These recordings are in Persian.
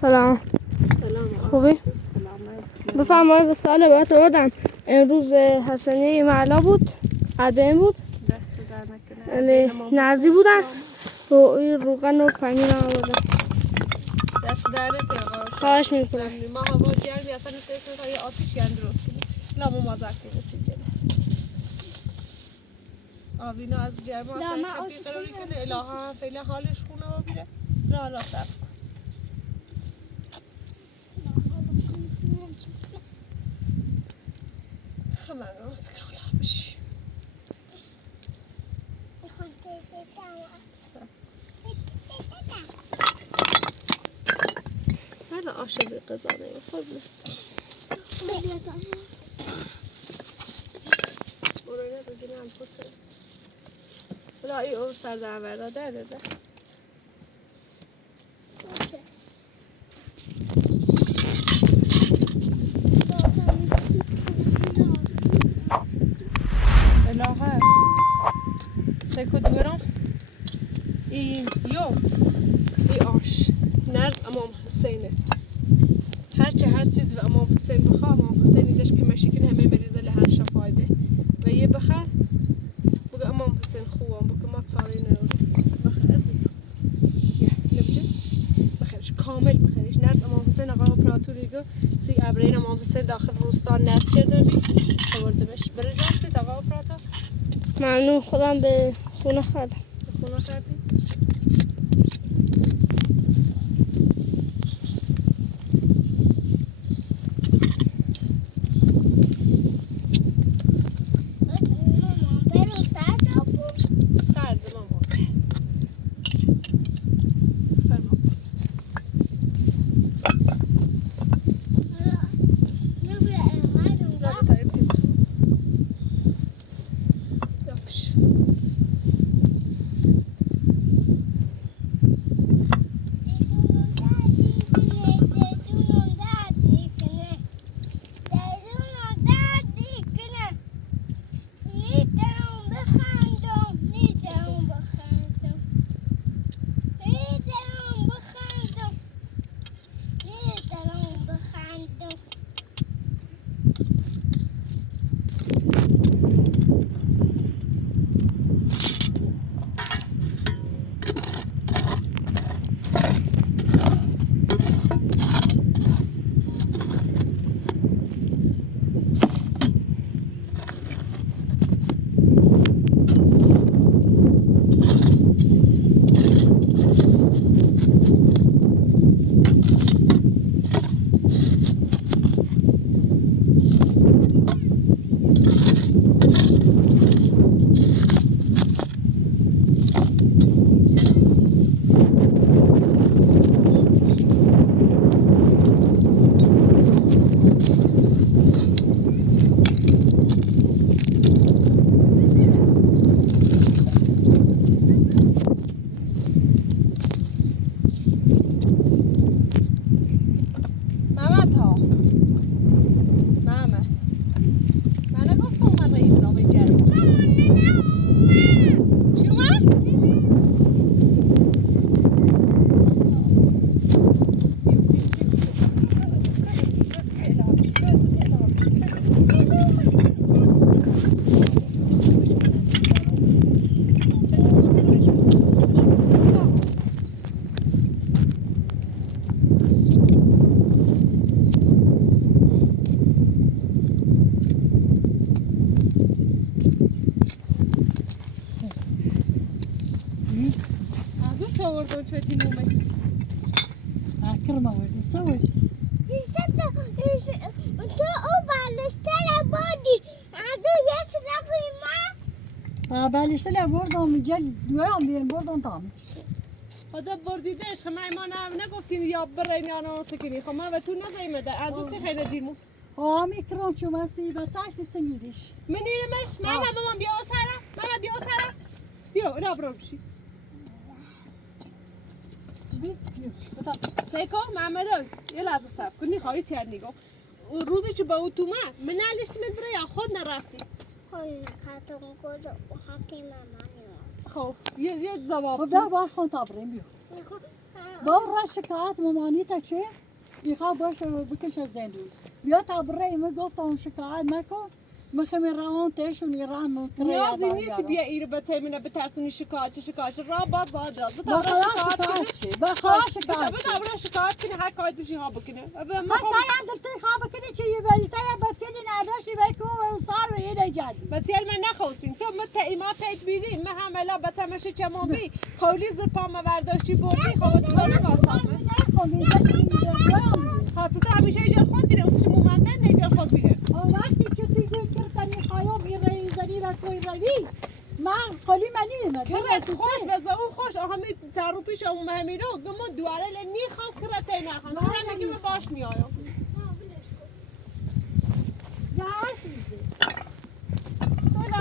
سلام. خوبی؟ بفرمایید به سوال باید آوردم. امروز حسنی معلا بود، اربعین بود، دست در نکنه نرزی بودن و روغن و پنیر هم آوردم. دست در نکنه. خواهش میکنم. ما هوا گرمی اصلا نتونستیم تا یه آتیش گرم درست کنیم. لامو مازک میرسید گله آبینا از گرم اصلا بیقراری کنه. الهه هم فعلا حالش خونه و بیره. لا صبر کن. خمه راست کنم لابش هر ده آشه بی قضانه خود بلست برونه بزینه هم پسه بلا ای او سر در ورده ده ساشه الهه سیکو دورم این ای آش نرز امام حسینه هر چیز و امام حسین بخواه امام حسین ایدش که مشکل همه مریضه لحن شفایده و یه بخیر بگه امام حسین خوام بگه ما تاری نروری بخیر عزیز نبجه بخیرش کامل بخیرش نرز امام حسین آقا پراتوری گو سی ابرین امام حسین داخل روستان نرز چرده بی خوردمش بریزاستی آقا پراتور ممنون خودم به خونه خردم. به خونه خردی؟ آوردم چه تیمومه اکرم آورده سوی تو او بالشتر بودی از او یه سرفی ما بالشتر آوردم جل دورم بیرون بردم تامش خدا بردیدش خب ما نگفتین یا برین یا نه سکنی خب ما به تو نزایمده از او چه خیلی دیمو میکرم چون مستی با چاکسی چنگیدش منیرمش ماما بیا سارا بیا اینا برو بشی سیکو محمدو یه لحظه صبر کن خواهی چیز نگو روزی که با او تو من نالشتیمت برای یا خود نرفتی خود خاتم کد و حکیم مامان خب یه جواب خب ده با خون تا بریم بیو بابا شکایت مامانی تا چه؟ میخوام باشه بکش از زندون. بیا تا برای من گفتم شکایت مکن. میخوام روان تشون ایران مکره. نیازی نیست بیا ایرو به تیمونه به ترسونی شکایت را باز زاد را. با خدا شکایت چی؟ با خدا شکایت چی؟ بتا شکایت کنی هر کاری داشتی ها بکنه. من تایم دلتی خواب کنی چی بریسته یا بچه‌ی نداشتی بکو سال و اینه جدی. بچه‌ی من نخواستیم تو مت ایمات تایید بیدی من هم الا بچه‌مش چمان بی خولی زر پام ورداشتی بردی خواب تو داری واسه حتی همیشه ایجاد خود بیره واسه شما منطقه ایجاد خود بیره. وقتی که دیگه کردنی خیام این رئیزنی را توی روی من خالی منی نمید. کرد خوش بزا اون خوش آهمی تعارف پیش اون مهمی رو گمون دواره لنی خام کرد تی نخوام کرد میگه باش نیایم. زهر خیزه.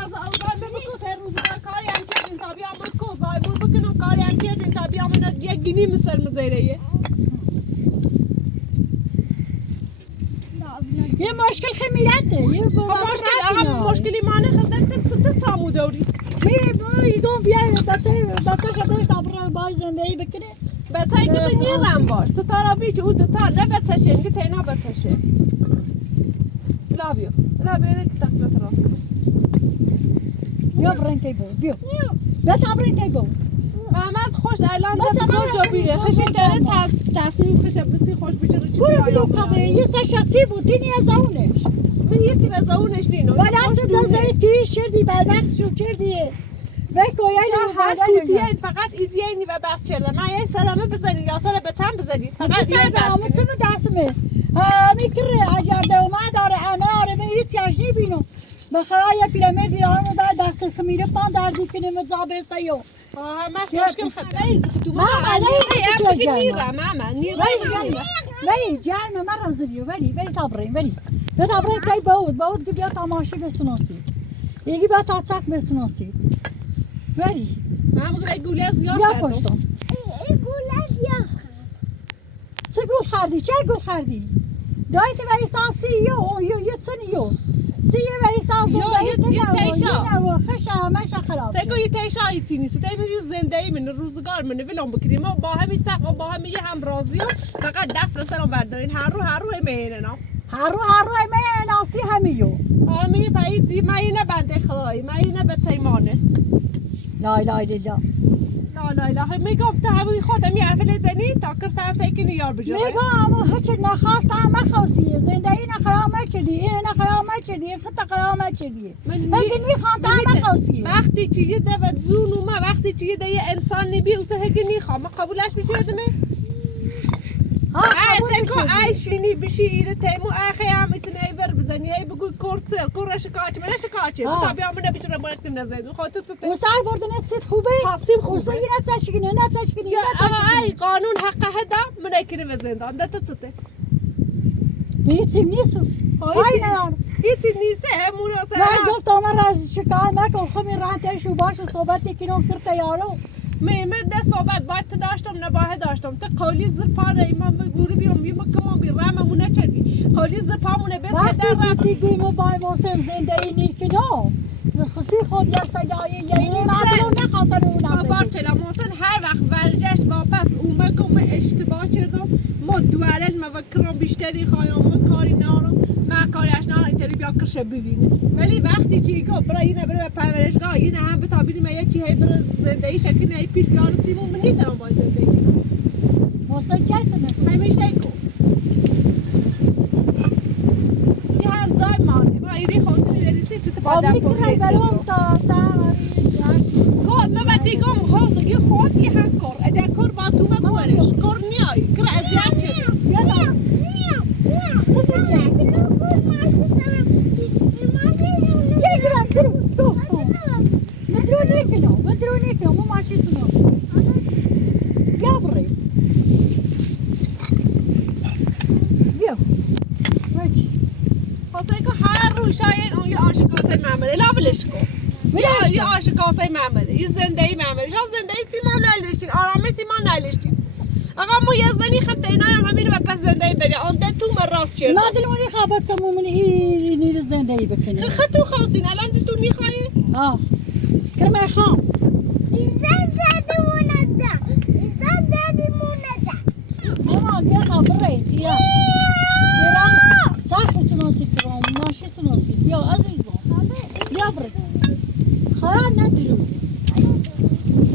از اول میگم سه روز کاری هم کردیم تا بیام کو زایبور بکنم کاری هم کردیم تا بیام یک گینی مثل مزایره. یه مشکل خمیرته یه مشکلی مانه خدمت ستر تامو دوری میگم بیا بچه شبهش تا باز زندگی بکنه بچه که من نیرم بار ستارا بیچ او دوتا نه بچه شه اینگه تینا بچه شه لابیو اینه که تقلیت راست بیا برین تی بود بیا تا برین تی بود محمد خوش الان بسیار جا بیره خشی داره تصمیم خشه بسی خوش بیچه رو چی بیایم یه سشاتی بود دینی از اونش من یه تی از اونش دینو ولی تو دازه تیش شردی بدبخت شو کردیه بکو هر کوتیه فقط ایدیه و بس چرده من یه سلامه بزنی یا سر به تن بزنی فقط یه دست دستمه میکره اجر دوما داره اناره من هیچ یشنی بینم بخواه یه پیرامید دیارمو بعد دست خمیره پان دردی کنه مزابه سیو همش مشکل خطری تو ما بگی نیرم ولی جرم من رازدیو ولی تابرین ولی کی بود که بیا تا ماشین بسوناسی یکی بیا تا چک بسوناسی ولی من بگم گوله زیاد بیا کردم پشتم گوله زیاد چه گل خردی دایت ولی ساسیو یه چنیو سیه ولی ساسو یه تیشا خش خراب سکو یه تیشا ایتی نیست دائما زندگی من روزگار من ولم بکنیم ما با همین سق و با همین هم راضیم فقط دست به سرم بردارین هر رو میینه هر رو ناسی همیو همین پاییزی ما اینه بنده خدایی ما اینه به تیمانه لا میگم تا همین خودم میارفه لزنی تا کرتا سیکنی یار بجوره میگم اما هیچ نخواستم مخواستی زندگی نخرامت شدی این نخرامت شدی خطا خرامت شدی هگی نیخوام مخواستی وقتی چیزی دوت زون و ما وقتی چیزی ده یه انسان نبی اوسه هگی نیخوام قبولش میشردمه سکو عایشینی بشی ایره تیمو آخه هم ایتنه بر بزنی هی بگوی کور شکایت من شکایتی بتا بیام من بیچاره باید کنه زیدو خاطر ست و سر بردن ست خوبه حاسیم خوبه نه تشکنی ای قانون حق هدا من کنه زندان ده ست هیچی نیست هیچی نیست همون من گفتم من از شکایت نکن خمی رانتش و باشه صحبتی کنم کرده یارو من ده صحبت باید داشتم نباه داشتم تا قولی زر پاره ایمان بگوری بیام کمان بی راممونه چدی قولی زر پامونه بس وقتی گوی موبایل واسه زندگی نیکنو خصی خود یا سیایی یعنی مردم نخواستن اون بارچلا محسن هر وقت ورجشت واپس اومگم اشتباه کردم ما دوارل مفکرم بیشتری خوایم کاری نارم من کاریش نارم اینطوری بیا کرشه ببینه ولی وقتی چی گفت برای اینه بره پرورشگاه اینه هم بتابینیم یه چی هی بره زندگی شکلی نه پیر بیار سیمون من نیتم باید زندگی کنم محسن چه همیشه کن یه همزای مانی ما ایری خواستی میبریسیم چه تبادم پولیسی کن مبادی گم ها یه خود یه هم کار اجا کار با تو مخورش کار نیای کار ازیاد چه مدرونی کنم مو ماشی سنوس بیا بری بیا حسین که هر روز شاید اون یه عاشقاسه معمله لابلش کن یه عاشقاسه معمله یه زندگی معمله شاید زندگی سیمان نایلشتین آرامه سیمان نایلشتین آقا مو یه زنی خب تینا هم همینو و پس زندگی بری آن ده تو من راست چرد نادلونی خوابت سمومونی اینی زندگی بکنی خطو خواسین الان دل تو نیخواهی؟ کرمه خام زده ونده زده بیا عزیزم بیا برو خواهر ندیرو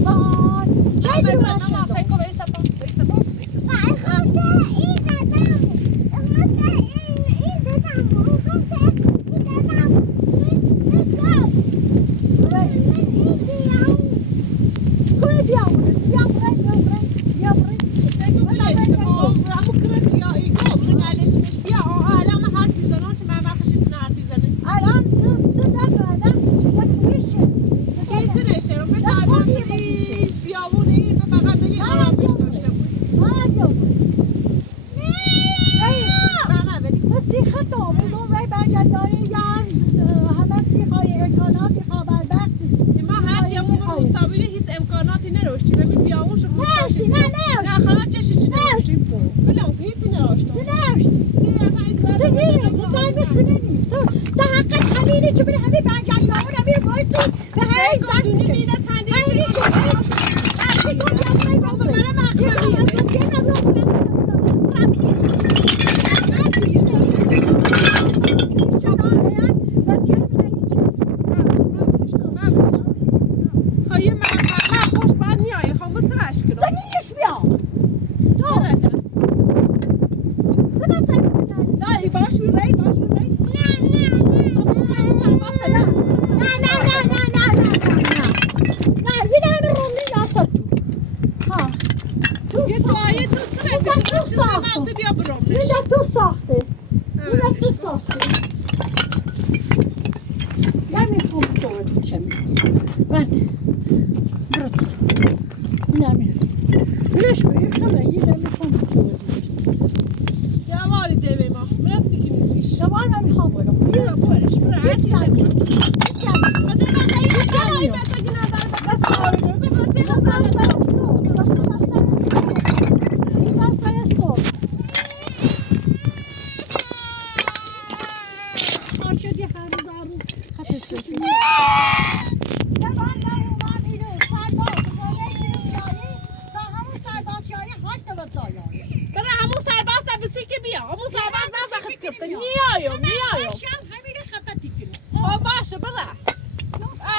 وای چای درو بچه دار سیکو بیسته پا بیسته پا بیسته پا کنه بیا برو سیکو بلش که همو کرد یا ایگو برن علشمش بیا الان حرف میزنم که من خشیتونه حرف میزنه الان تو وقتش میشه میتونشه رو به تعبیری بیامونی به فقط به یه آرامش داشته بود سیخه دامونو وی برگردانی یان همه سیخای امکاناتی قابل وقتی ما هرچی همون مستقبلی هیچ امکاناتی نداشتیم ببین بیامون شروع داشتیم نه خلاص چشی چی نداشتیم بلام هیچی نداشتیم دیگه اصلا این دوباره تا حقیقت خلیلی چه بلی همه برگردی و اون همه رو بایستی به هی دونی مینه تندی خواهی من خوش بعد نیایی خواه متوش کنم نیش بیا نه باش وی ری یه دعایه تو کنه بیچه بشه مغزه بیا برامش اینه تو ساخته نمیخوام تو چه برده برد بلش کن این خلا یه نمیخوام تو یا واری دیوی ما مرد سیکی نیسیش دوباره نمیخوام برم برو برش برو هرچی نمیخوام بده من این کارایی بسا که نظر بسا آره برو چه نظر برای همون سرباز نبسی که بیا همون سرباز نزخت کرده نیایم باشه برای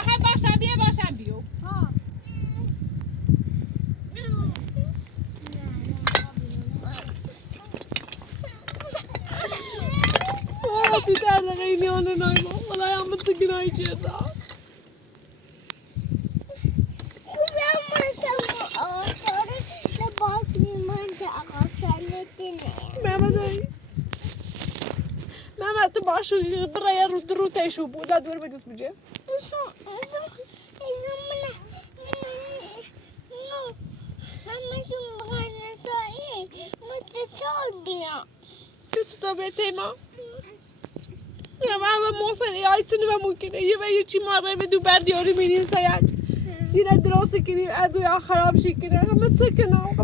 هم باشم بیا باشم بیو سی تردقه اینی آنه نایما والای همه تگنایی چه را محمد تو باشو برای رو تیشو بود دور بگوز بجه کسی تو بیتی ما یا همه موسیقی آیتونی و ممکنه یه چی ماره به دو بردیاری مینیم ساید دیره دراستی کنیم از اوی خراب شی کنه همه چه کنم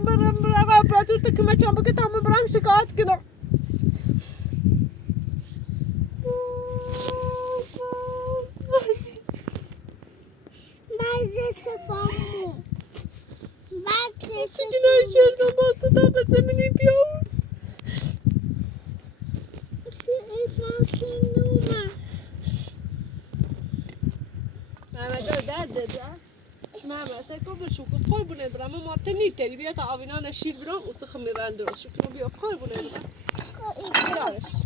همه اپراتور تکمه چم بکت همه برام شکایت کنم سکنای شردم باسه تا به زمینی بیاون محمد داده محمد سکو بچوکو قربونه برم ما تنی تری بیا تا آوینا نشیر برام اوس خمیران درست شکر بیا قربونه برم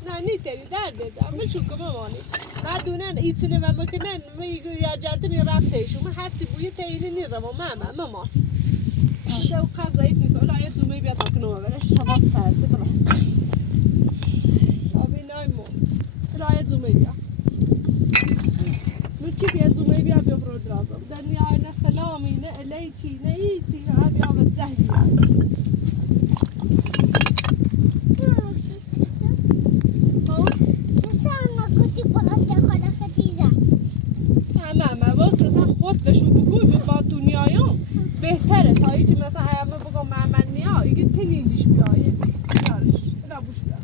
نه نی تری داده بچوکو مامانی ما دونن ایتنه و مکنن میگو یا جات می رفتهشو ما هرچی بوی تیلی نیرم ماما ده قضایت نیست ولی یه زومی بیا تا کنم ولش هوا سرده برام آوینای مو ولی یه زومی بیا چی بیا زومی بیا برو درازم در نیای نه سلامی نه الیچی نه ایچی نه بیا به زهی همه باز مثلا خود بشو بگوی به با دنیایم بهتره تا ایچی مثلا همه بگم من نیا ایگه تنیلیش بیایه یارش رابوش بیا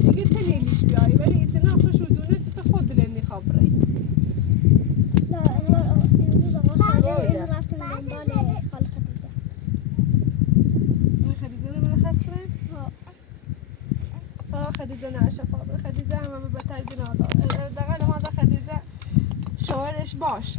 ایگه تنیلیش بیایه ولی ایتنا خوشو دونه چه خود دلنی خبره خدیجه رو من خواست کنم؟ خدیجه نه شفا خدیجه خدیجه همه بهتر گناه دار دقیقا ما دا خدیجه شوهرش باش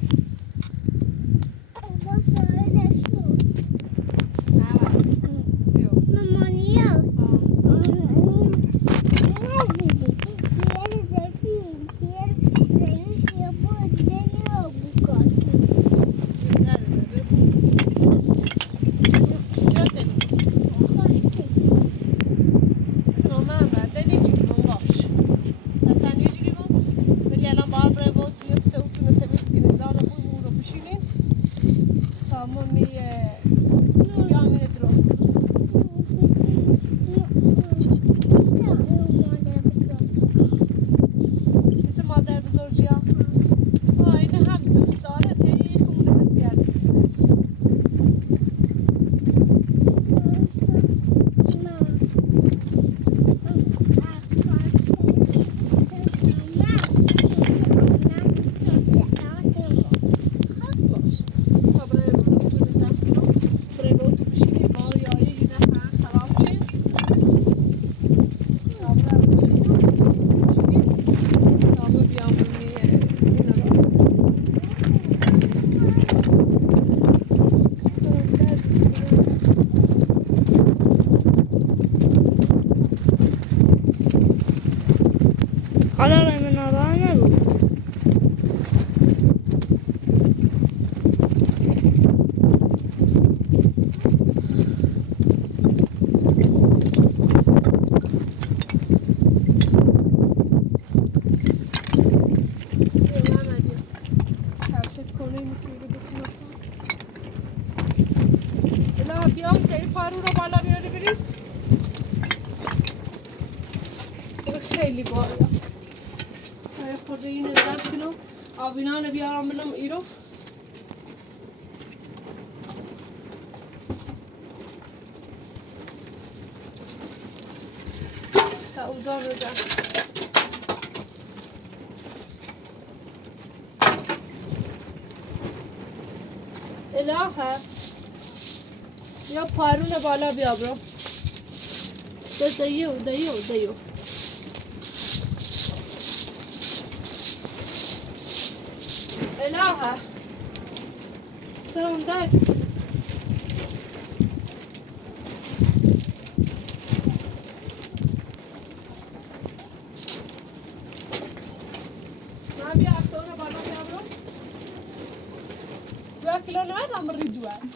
حالا رای من راه نرو خیلی بالا خورده این ضبط کنم آبینان بیارم بلم ایرو تا اوزان رو زن الهه یا پارون بالا بیا برو دیو الهه سرم درد ما بیا افتونه بالا بیا برو 2 کیلو نمیدم بری دوام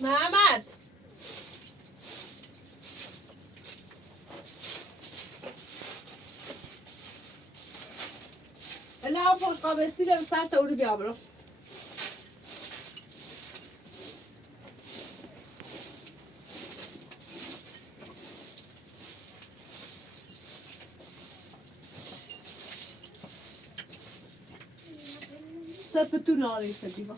محمد الهه پشت قابستی رو سر تورو بیا برو سپتون آره سدیبا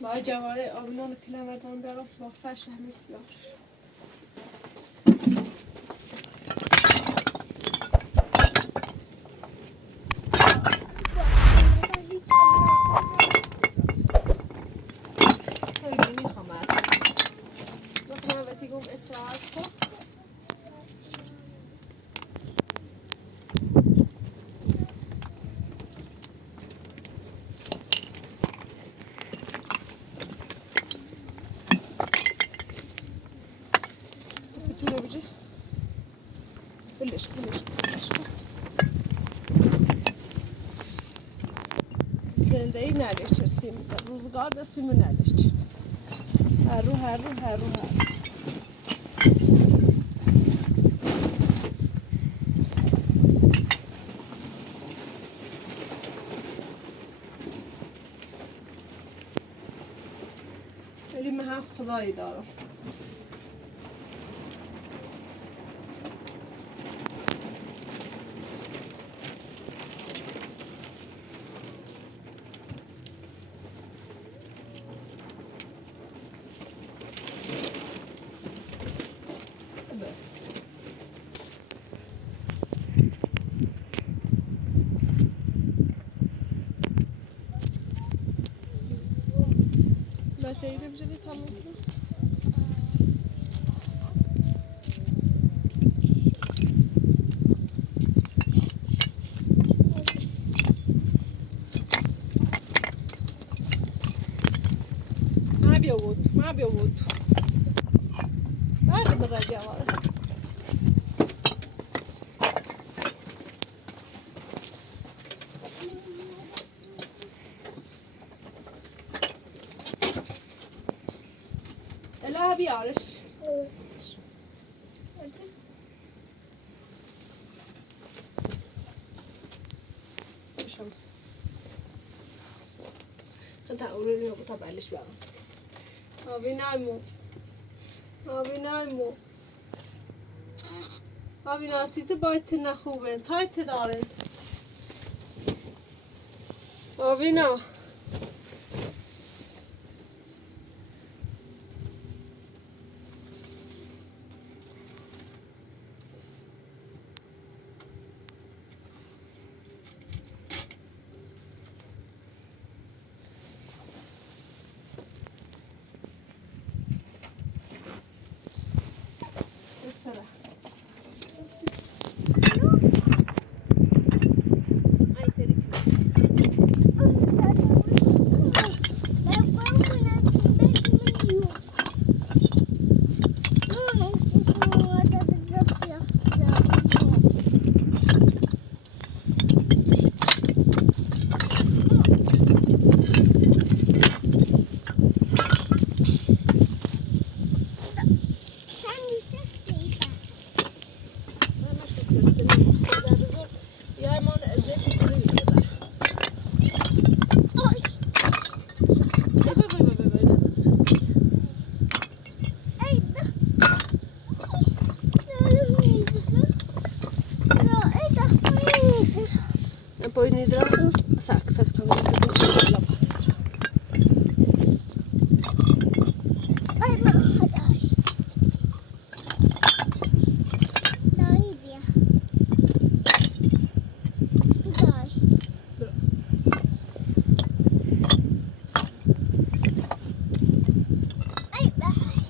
با جواره آبنان کنه وردن برام با فرش همه سیاه همش زندگی نداشت سیم روزگار ده سیم نداشت هر رو ولی من هم خدایی دارم بس لا تيجي بجري تمام ما بيود هذا بالرجاء والله لا بيعرش انت اقولوا لي طب قالش بقى بس آبی ناسیزه باید تنه خوبه تایت داره آبی نه poi ne dra sak tamam. Ay ma haday. Dai via. Dai. Ay bye.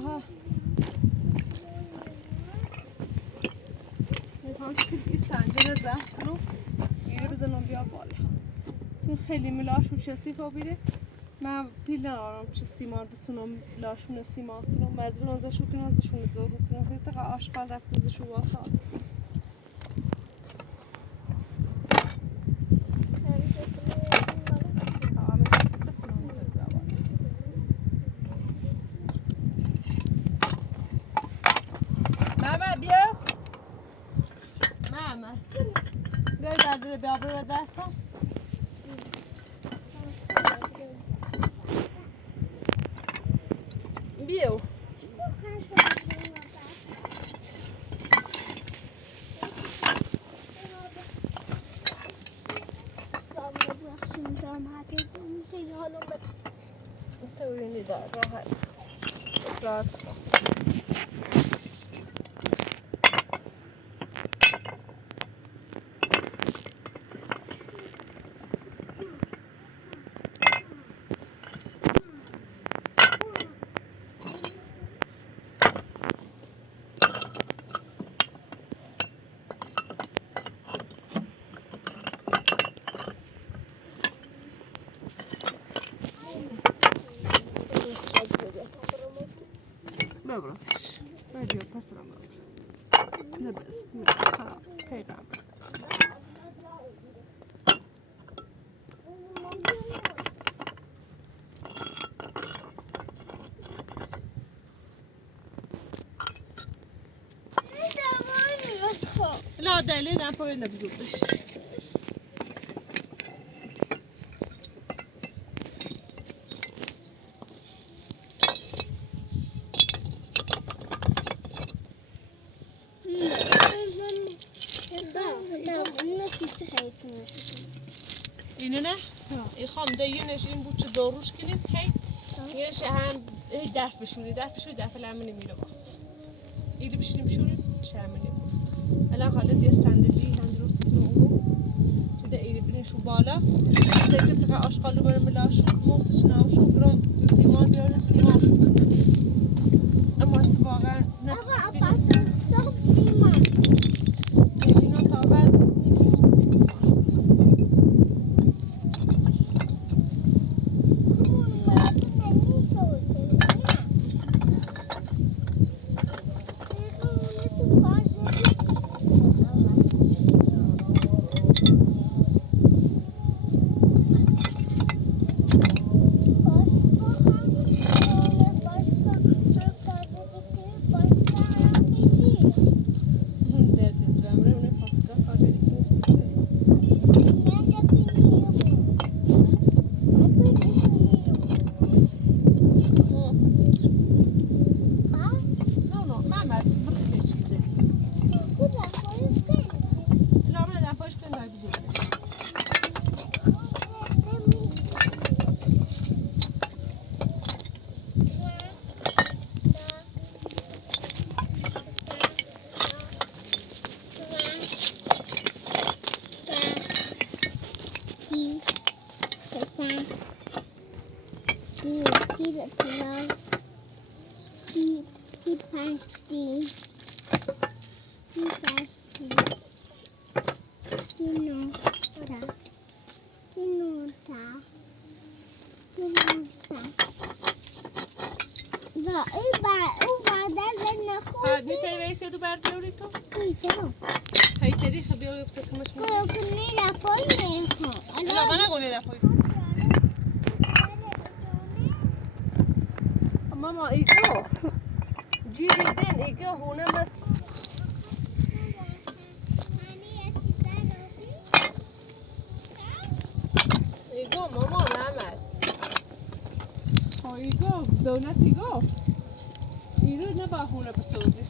آها میخوام که این سنجر زهر رو یه بزنم بیا بالا چون خیلی ملاش و کثیف بیره من پیل ندارم چه سیمان بسونم لاشون سیمان کنم مزبون ازشون کنم ازشون زارو کنم چقدر آشغال رفت ازشون واسه ماما بیا ماما بیا درده بیا برو دستم بیو توريني ده راحت إصرار ببرتش برديو بس رمضان لبست خراب كي نعمل لا دليل أنا بقول نبزوش اینه نه؟ ایخوام دیونش این بود چه داروش کنیم هی یهش هم هی درف بشونی درف لمنی میره باز ایدی بشینیم بشونیم شرمنی بود الان حالا یه صندلی هندروسی کنم اونو توده ایدی بریم شو بالا سیکه تقه آشقال رو بریم بلاشون موسش نامشون برم سیمان بیاریم سیمان شو کنیم اما اصلا واقعا نه اینا تا وز نیستش ماما ایگو جیبی دین ایگو هونه مس ایگو ماما نامد ایگو دولت ایگو ایرو نبا هونه بسازی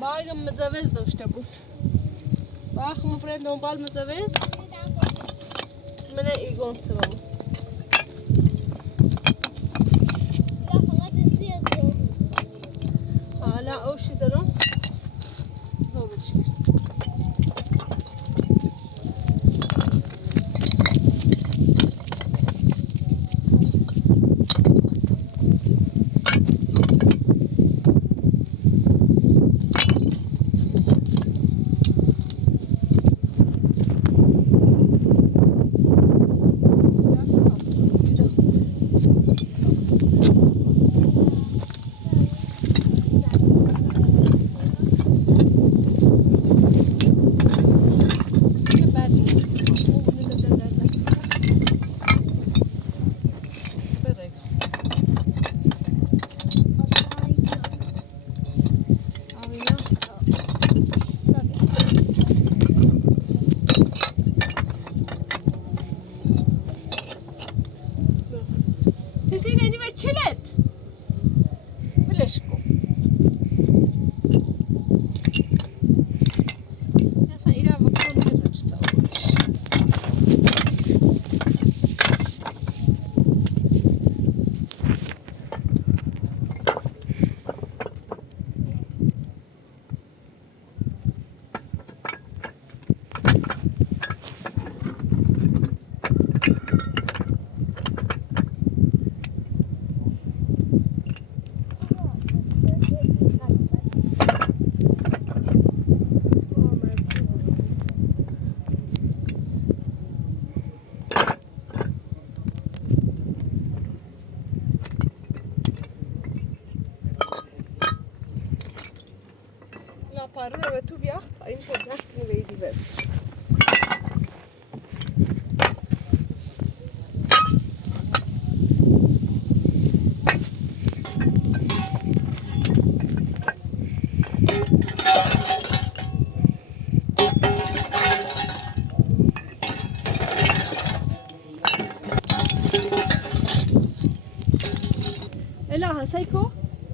با ایگو مزوز داشته بود با اخمو برای دنبال مزوز من ایگون سوام حالا اوشی دارم زوروش پاره و تو بیا تا این شد زخت نویدی بس اله سیکو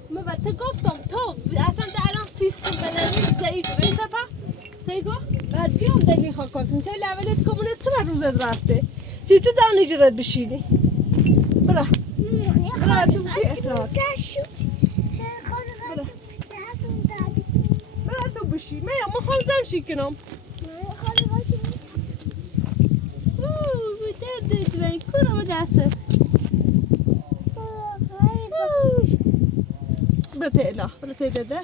ما بهت گفتم تو اصلا در الان سیستم بدنی ضعیف میشه پا سیکو بعد بیام دنی خاکات مثل لولت کمونه چه بر روزت رفته چیزی دانی جرات بشینی برا برا تو بشی اسرات برا تو بشی من خواهم زمشی کنم اوه درد دوی کورا به دستت بته اله بته دده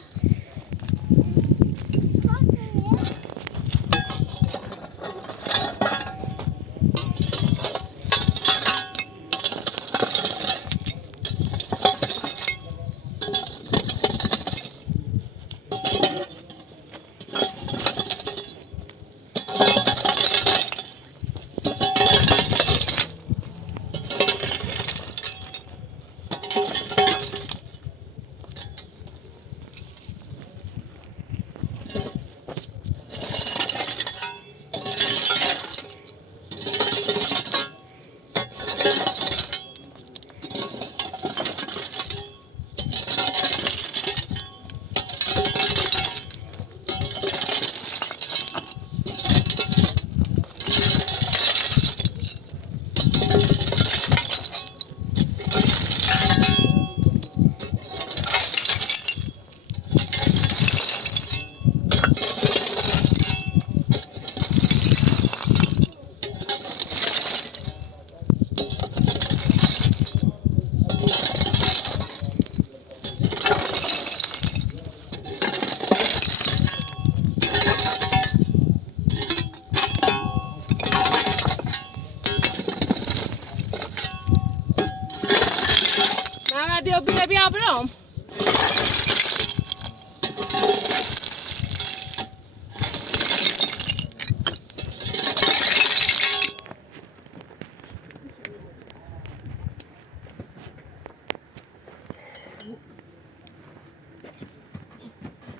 بیا برام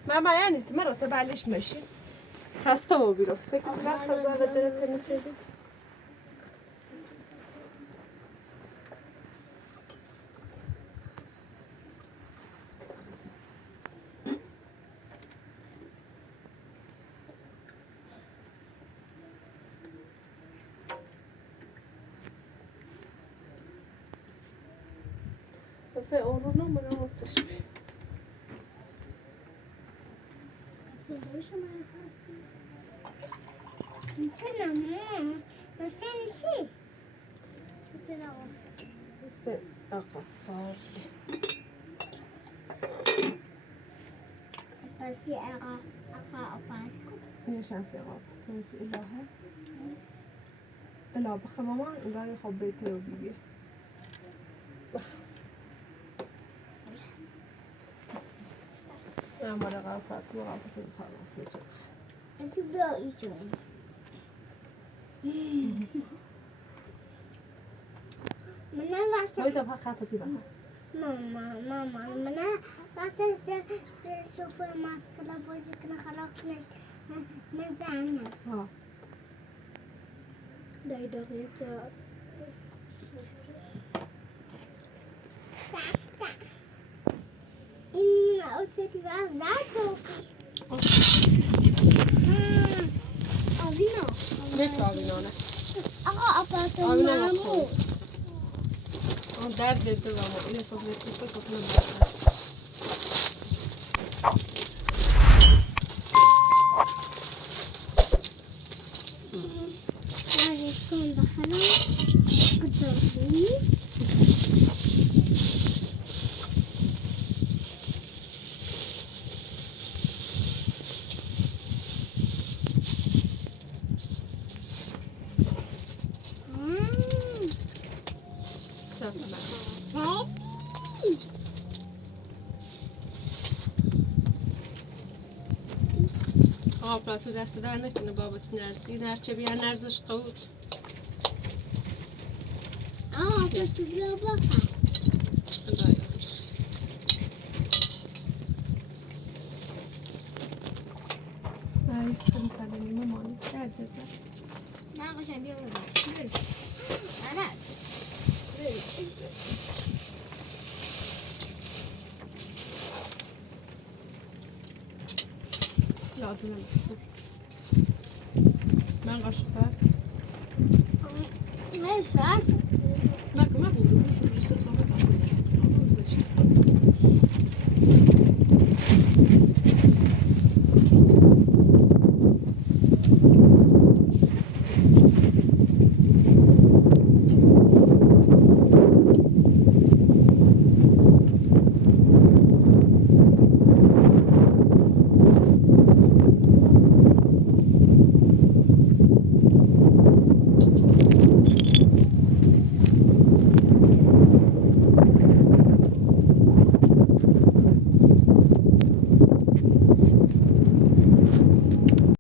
ماما یعنی چی مرا سبالش میشی خسته و بیرو سکت رفت خزانه داره تنش شدی بس اون رو نمونه متشبه بس اقصار بس اقا اپاتكم ليش انسي غاب نسي الها لا بخ ماما قال حبيته وبيبي يا مرة غافات وغافات الفرس بتوع انتو بيو ايجون منا وإذا واسه بخ خافتي بقى ماما منا واسه سوبر ماركت بوزيكنا خلاص مزعنا ها داي دغيت صح إن أوتيتي بقى ذاته أبينا بيطلع بينانا أقا أباتو أبينا مامو مقصود درد الدوام إلى صفر صفر صفر هذه تكون دخلها قدامي آب تو دست در نکنه بابت نرزی نرچه بیا نرزش قود تو بیا بکن. خدایا هیچ کم کردنی ممانی کرده من قشنگ بیا بکن. برو. نه. لازم من قاشقه نه فاس. نکن من بودم شو ریسه سامه تا خودش